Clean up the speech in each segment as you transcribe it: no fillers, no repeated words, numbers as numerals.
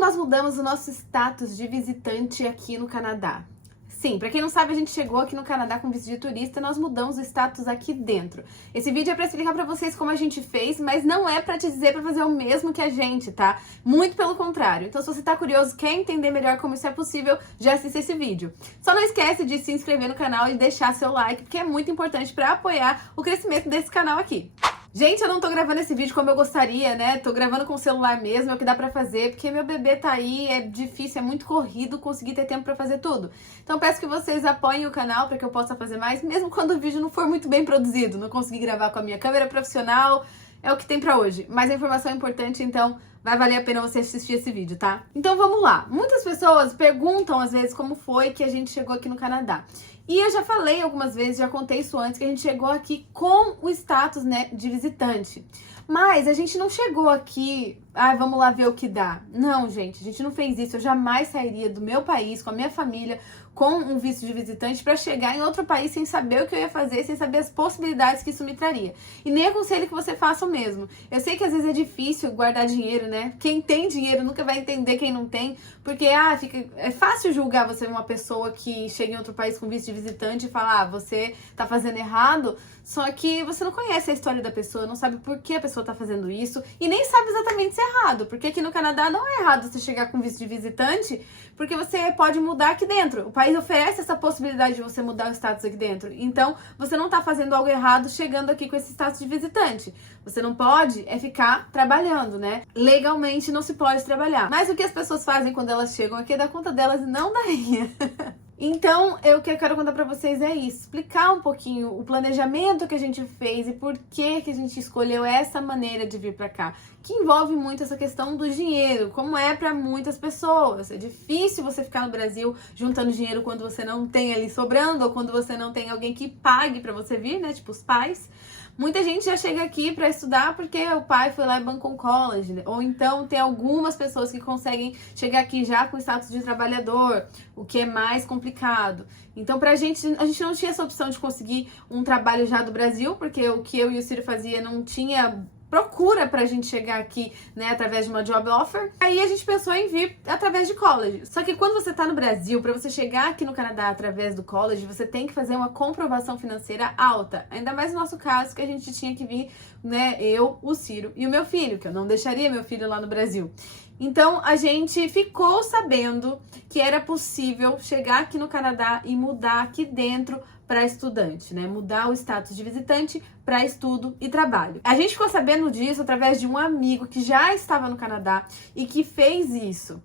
nós mudamos o nosso status de visitante aqui no Canadá? Sim, pra quem não sabe, a gente chegou aqui no Canadá com visto de turista e nós mudamos o status aqui dentro. Esse vídeo é pra explicar pra vocês como a gente fez, mas não é pra te dizer pra fazer o mesmo que a gente, tá? Muito pelo contrário. Então, se você tá curioso, quer entender melhor como isso é possível, já assista esse vídeo. Só não esquece de se inscrever no canal e deixar seu like, porque é muito importante pra apoiar o crescimento desse canal aqui. Gente, eu não tô gravando esse vídeo como eu gostaria, né? Tô gravando com o celular mesmo, é o que dá pra fazer, porque meu bebê tá aí, é difícil, é muito corrido conseguir ter tempo pra fazer tudo. Então peço que vocês apoiem o canal pra que eu possa fazer mais, mesmo quando o vídeo não for muito bem produzido, não conseguir gravar com a minha câmera profissional, é o que tem pra hoje. Mas a informação é importante, então vai valer a pena você assistir esse vídeo, tá? Então vamos lá. Muitas pessoas perguntam às vezes como foi que a gente chegou aqui no Canadá. E eu já falei algumas vezes, já contei isso antes, que a gente chegou aqui com o status, né, de visitante. Mas a gente não chegou aqui, vamos lá ver o que dá. Não, gente, a gente não fez isso. Eu jamais sairia do meu país, com a minha família, com um visto de visitante pra chegar em outro país sem saber o que eu ia fazer, sem saber as possibilidades que isso me traria. E nem aconselho que você faça o mesmo. Eu sei que às vezes é difícil guardar dinheiro, né? Quem tem dinheiro nunca vai entender quem não tem, porque é fácil julgar você uma pessoa que chega em outro país com visto de visitante e falar, você tá fazendo errado, só que você não conhece a história da pessoa, não sabe por que a pessoa tá fazendo isso e nem sabe exatamente se é errado, porque aqui no Canadá não é errado você chegar com visto de visitante, porque você pode mudar aqui dentro. O país oferece essa possibilidade de você mudar o status aqui dentro. Então, você não tá fazendo algo errado chegando aqui com esse status de visitante. Você não pode ficar trabalhando, né? Legalmente não se pode trabalhar. Mas o que as pessoas fazem quando elas chegam aqui é dar conta delas e não da minha. Então, o que eu quero contar pra vocês é isso, explicar um pouquinho o planejamento que a gente fez e por que a gente escolheu essa maneira de vir pra cá, que envolve muito essa questão do dinheiro, como é pra muitas pessoas. É difícil você ficar no Brasil juntando dinheiro quando você não tem ali sobrando ou quando você não tem alguém que pague pra você vir, né, tipo os pais. Muita gente já chega aqui para estudar porque o pai foi lá e bancou um college, né? Ou então tem algumas pessoas que conseguem chegar aqui já com status de trabalhador, o que é mais complicado. Então, a gente não tinha essa opção de conseguir um trabalho já do Brasil, porque o que eu e o Ciro fazia não tinha procura pra gente chegar aqui, né, através de uma job offer. Aí a gente pensou em vir através de college. Só que quando você tá no Brasil, pra você chegar aqui no Canadá através do college, você tem que fazer uma comprovação financeira alta. Ainda mais no nosso caso, que a gente tinha que vir, né, eu, o Ciro e o meu filho, que eu não deixaria meu filho lá no Brasil. Então, a gente ficou sabendo que era possível chegar aqui no Canadá e mudar aqui dentro para estudante, né? Mudar o status de visitante para estudo e trabalho. A gente ficou sabendo disso através de um amigo que já estava no Canadá e que fez isso.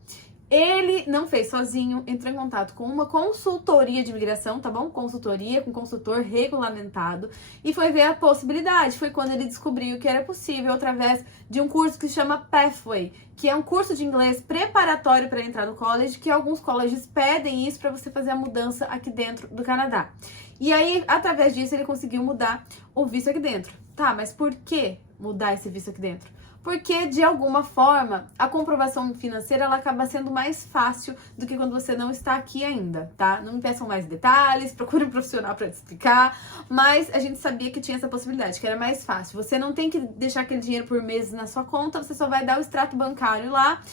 Ele não fez sozinho, entrou em contato com uma consultoria de imigração, tá bom? Consultoria, com consultor regulamentado, e foi ver a possibilidade. Foi quando ele descobriu que era possível através de um curso que se chama Pathway, que é um curso de inglês preparatório para entrar no college, que alguns colleges pedem isso para você fazer a mudança aqui dentro do Canadá. E aí, através disso, ele conseguiu mudar o visto aqui dentro. Tá, mas por que mudar esse visto aqui dentro? Porque, de alguma forma, a comprovação financeira ela acaba sendo mais fácil do que quando você não está aqui ainda, tá? Não me peçam mais detalhes, procure um profissional para te explicar, mas a gente sabia que tinha essa possibilidade, que era mais fácil. Você não tem que deixar aquele dinheiro por meses na sua conta, você só vai dar o extrato bancário lá,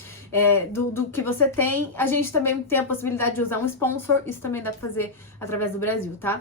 do que você tem. A gente também tem a possibilidade de usar um sponsor, isso também dá pra fazer através do Brasil, tá?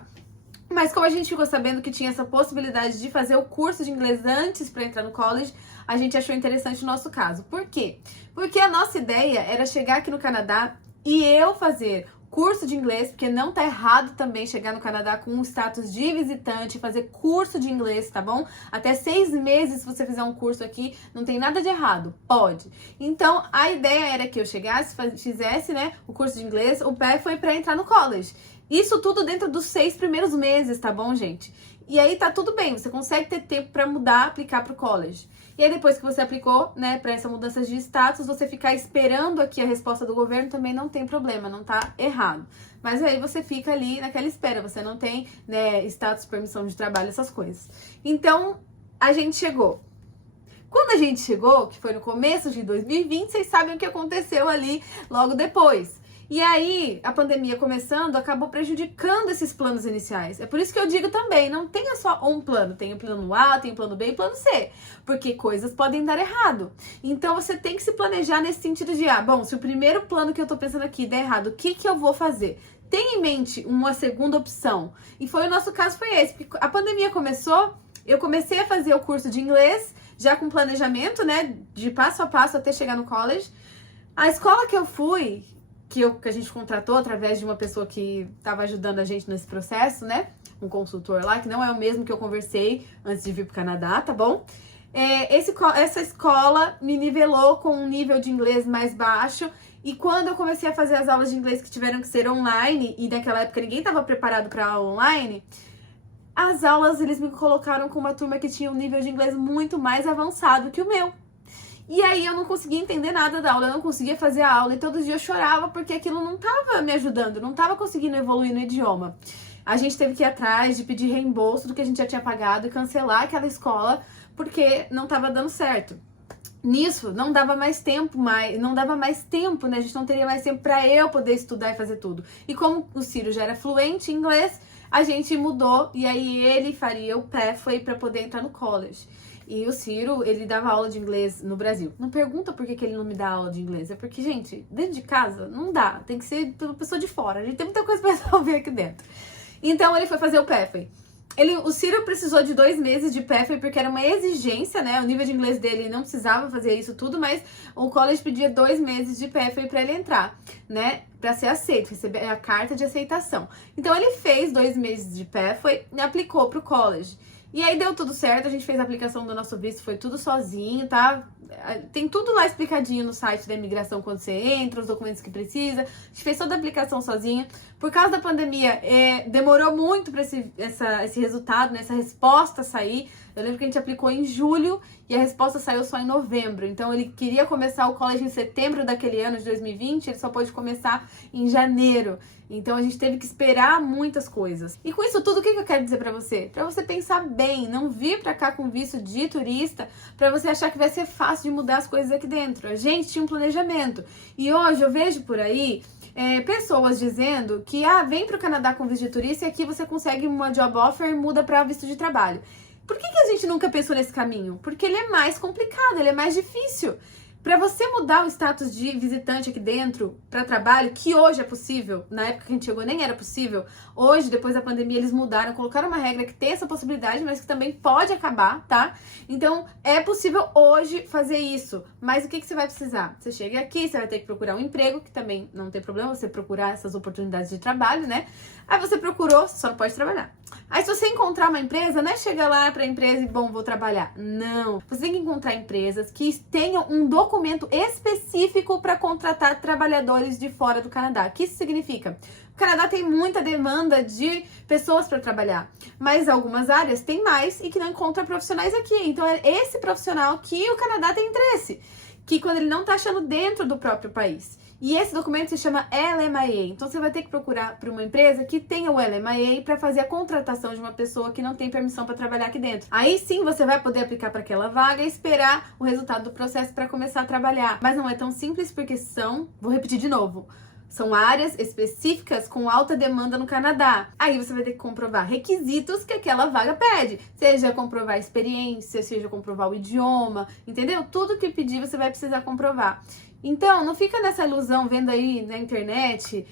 Mas como a gente ficou sabendo que tinha essa possibilidade de fazer o curso de inglês antes para entrar no college, a gente achou interessante o nosso caso. Por quê? Porque a nossa ideia era chegar aqui no Canadá e eu fazer curso de inglês, porque não tá errado também chegar no Canadá com um status de visitante, fazer curso de inglês, tá bom? Até 6 meses se você fizer um curso aqui, não tem nada de errado, pode. Então, a ideia era que eu chegasse, fizesse, né, o curso de inglês, o pé foi para entrar no college. Isso tudo dentro dos 6 primeiros meses, tá bom, gente? E aí tá tudo bem, você consegue ter tempo para mudar, aplicar pro college. E aí depois que você aplicou, né, para essa mudança de status, você ficar esperando aqui a resposta do governo também não tem problema, não tá errado. Mas aí você fica ali naquela espera, você não tem, né, status, permissão de trabalho, essas coisas. Então, a gente chegou. Quando a gente chegou, que foi no começo de 2020, vocês sabem o que aconteceu ali logo depois. E aí, a pandemia começando, acabou prejudicando esses planos iniciais. É por isso que eu digo também, não tenha só um plano. Tem o plano A, tem o plano B e o plano C. Porque coisas podem dar errado. Então, você tem que se planejar nesse sentido de, bom, se o primeiro plano que eu tô pensando aqui der errado, o que eu vou fazer? Tenha em mente uma segunda opção. E foi o nosso caso, foi esse. Porque a pandemia começou, eu comecei a fazer o curso de inglês, já com planejamento, né, de passo a passo até chegar no college. A escola que eu fui, que a gente contratou através de uma pessoa que estava ajudando a gente nesse processo, né, um consultor lá, que não é o mesmo que eu conversei antes de vir para o Canadá, tá bom? Essa escola me nivelou com um nível de inglês mais baixo. E quando eu comecei a fazer as aulas de inglês que tiveram que ser online, e naquela época ninguém estava preparado para aula online, as aulas eles me colocaram com uma turma que tinha um nível de inglês muito mais avançado que o meu. E aí eu não conseguia entender nada da aula, eu não conseguia fazer a aula, e todo dia eu chorava porque aquilo não estava me ajudando, não estava conseguindo evoluir no idioma. A gente teve que ir atrás de pedir reembolso do que a gente já tinha pagado e cancelar aquela escola porque não estava dando certo. Nisso, não dava mais tempo, né? A gente não teria mais tempo para eu poder estudar e fazer tudo. E como o Ciro já era fluente em inglês, a gente mudou e aí ele faria o pathway para poder entrar no college. E o Ciro, ele dava aula de inglês no Brasil. Não pergunta por que ele não me dá aula de inglês. É porque, gente, dentro de casa não dá. Tem que ser pela pessoa de fora. A gente tem muita coisa pra resolver aqui dentro. Então ele foi fazer o pathway. O Ciro precisou de 2 meses de pathway porque era uma exigência, né? O nível de inglês dele não precisava fazer isso tudo, mas o college pedia 2 meses de pathway para ele entrar, né? Para ser aceito, receber a carta de aceitação. Então ele fez 2 meses de pathway e aplicou pro college. E aí deu tudo certo, a gente fez a aplicação do nosso visto, foi tudo sozinho, tá? Tem tudo lá explicadinho no site da imigração quando você entra, os documentos que precisa. A gente fez toda a aplicação sozinha. Por causa da pandemia, demorou muito para esse resultado, né, essa resposta sair. Eu lembro que a gente aplicou em julho e a resposta saiu só em novembro. Então ele queria começar o college em setembro daquele ano de 2020, ele só pôde começar em janeiro. Então a gente teve que esperar muitas coisas. E com isso tudo, o que eu quero dizer pra você? Pra você pensar bem, não vir pra cá com visto de turista pra você achar que vai ser fácil de mudar as coisas aqui dentro. A gente tinha um planejamento. E hoje eu vejo por aí pessoas dizendo que vem pro Canadá com visto de turista e aqui você consegue uma job offer e muda pra visto de trabalho. Por que a gente nunca pensou nesse caminho? Porque ele é mais complicado, ele é mais difícil. Para você mudar o status de visitante aqui dentro para trabalho, que hoje é possível, na época que a gente chegou nem era possível, hoje, depois da pandemia, eles mudaram, colocaram uma regra que tem essa possibilidade, mas que também pode acabar, tá? Então, é possível hoje fazer isso, mas o que você vai precisar? Você chega aqui, você vai ter que procurar um emprego, que também não tem problema você procurar essas oportunidades de trabalho, né? Aí você procurou, você só não pode trabalhar. Aí se você encontrar uma empresa, não é chegar lá para a empresa e, bom, vou trabalhar. Não. Você tem que encontrar empresas que tenham um documento específico para contratar trabalhadores de fora do Canadá. O que isso significa? O Canadá tem muita demanda de pessoas para trabalhar, mas algumas áreas tem mais e que não encontra profissionais aqui. Então é esse profissional que o Canadá tem interesse, que quando ele não está achando dentro do próprio país. E esse documento se chama LMIA. Então você vai ter que procurar para uma empresa que tenha o LMIA para fazer a contratação de uma pessoa que não tem permissão para trabalhar aqui dentro. Aí sim você vai poder aplicar para aquela vaga e esperar o resultado do processo para começar a trabalhar. Mas não é tão simples porque vou repetir de novo, são áreas específicas com alta demanda no Canadá. Aí você vai ter que comprovar requisitos que aquela vaga pede. Seja comprovar experiência, seja comprovar o idioma, entendeu? Tudo que pedir você vai precisar comprovar. Então, não fica nessa ilusão vendo aí na internet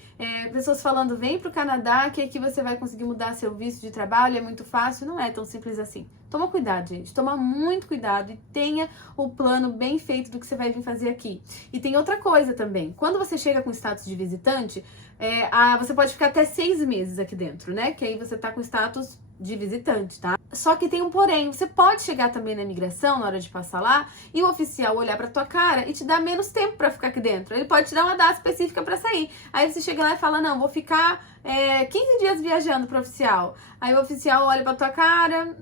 pessoas falando, vem pro Canadá que aqui você vai conseguir mudar seu visto de trabalho, é muito fácil. Não é tão simples assim. Toma cuidado, gente. Toma muito cuidado e tenha o plano bem feito do que você vai vir fazer aqui. E tem outra coisa também. Quando você chega com status de visitante, você pode ficar até 6 meses aqui dentro, né? Que aí você tá com status de visitante, tá? Só que tem um porém, você pode chegar também na imigração na hora de passar lá e o oficial olhar pra tua cara e te dar menos tempo pra ficar aqui dentro. Ele pode te dar uma data específica pra sair. Aí você chega lá e fala, não, vou ficar 15 dias viajando pro oficial. Aí o oficial olha pra tua cara,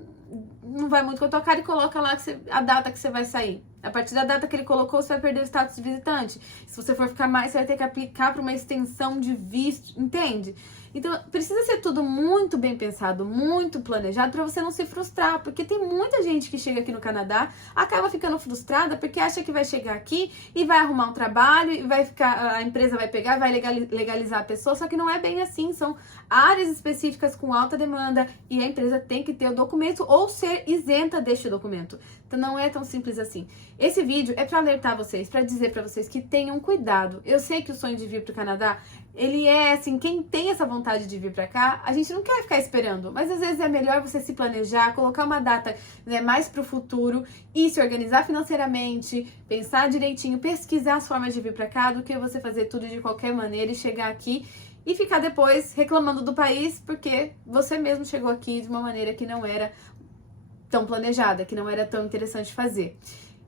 não vai muito com a tua cara e coloca lá a data que você vai sair. A partir da data que ele colocou, você vai perder o status de visitante. Se você for ficar mais, você vai ter que aplicar para uma extensão de visto, entende? Então, precisa ser tudo muito bem pensado, muito planejado para você não se frustrar, porque tem muita gente que chega aqui no Canadá, acaba ficando frustrada porque acha que vai chegar aqui e vai arrumar um trabalho e vai ficar, a empresa vai pegar, vai legalizar a pessoa, só que não é bem assim, são áreas específicas com alta demanda e a empresa tem que ter o documento ou ser isenta deste documento. Então não é tão simples assim. Esse vídeo é para alertar vocês, para dizer para vocês que tenham cuidado. Eu sei que o sonho de vir para o Canadá, ele é assim, quem tem essa vontade de vir para cá, a gente não quer ficar esperando, mas às vezes é melhor você se planejar, colocar uma data, né, mais para o futuro e se organizar financeiramente, pensar direitinho, pesquisar as formas de vir para cá, do que você fazer tudo de qualquer maneira e chegar aqui e ficar depois reclamando do país porque você mesmo chegou aqui de uma maneira que não era tão planejada, que não era tão interessante fazer.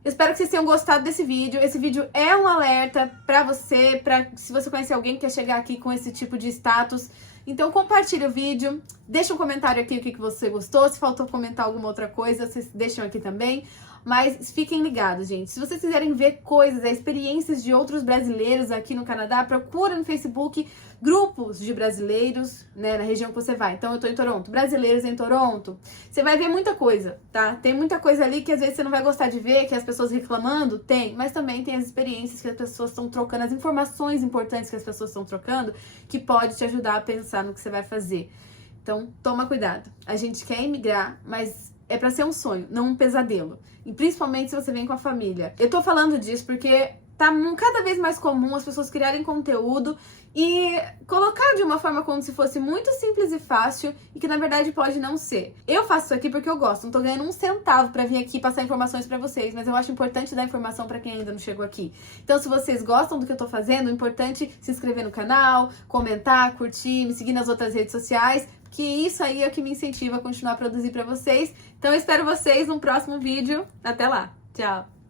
Eu espero que vocês tenham gostado desse vídeo. Esse vídeo é um alerta pra você, se você conhecer alguém que quer chegar aqui com esse tipo de status. Então compartilha o vídeo, deixa um comentário aqui o que você gostou, se faltou comentar alguma outra coisa, vocês deixam aqui também. Mas fiquem ligados, gente. Se vocês quiserem ver coisas, experiências de outros brasileiros aqui no Canadá, procura no Facebook grupos de brasileiros, né, na região que você vai. Então eu tô em Toronto, brasileiros em Toronto. Você vai ver muita coisa, tá? Tem muita coisa ali que às vezes você não vai gostar de ver, que as pessoas reclamando, tem. Mas também tem as experiências que as pessoas estão trocando, as informações importantes que as pessoas estão trocando, que pode te ajudar a pensar no que você vai fazer. Então toma cuidado. A gente quer emigrar, mas é pra ser um sonho, não um pesadelo. E principalmente se você vem com a família. Eu tô falando disso porque tá cada vez mais comum as pessoas criarem conteúdo e colocar de uma forma como se fosse muito simples e fácil e que na verdade pode não ser. Eu faço isso aqui porque eu gosto, não tô ganhando um centavo pra vir aqui passar informações pra vocês, mas eu acho importante dar informação pra quem ainda não chegou aqui. Então se vocês gostam do que eu tô fazendo, é importante se inscrever no canal, comentar, curtir, me seguir nas outras redes sociais, que isso aí é o que me incentiva a continuar a produzir pra vocês. Então eu espero vocês no próximo vídeo. Até lá. Tchau.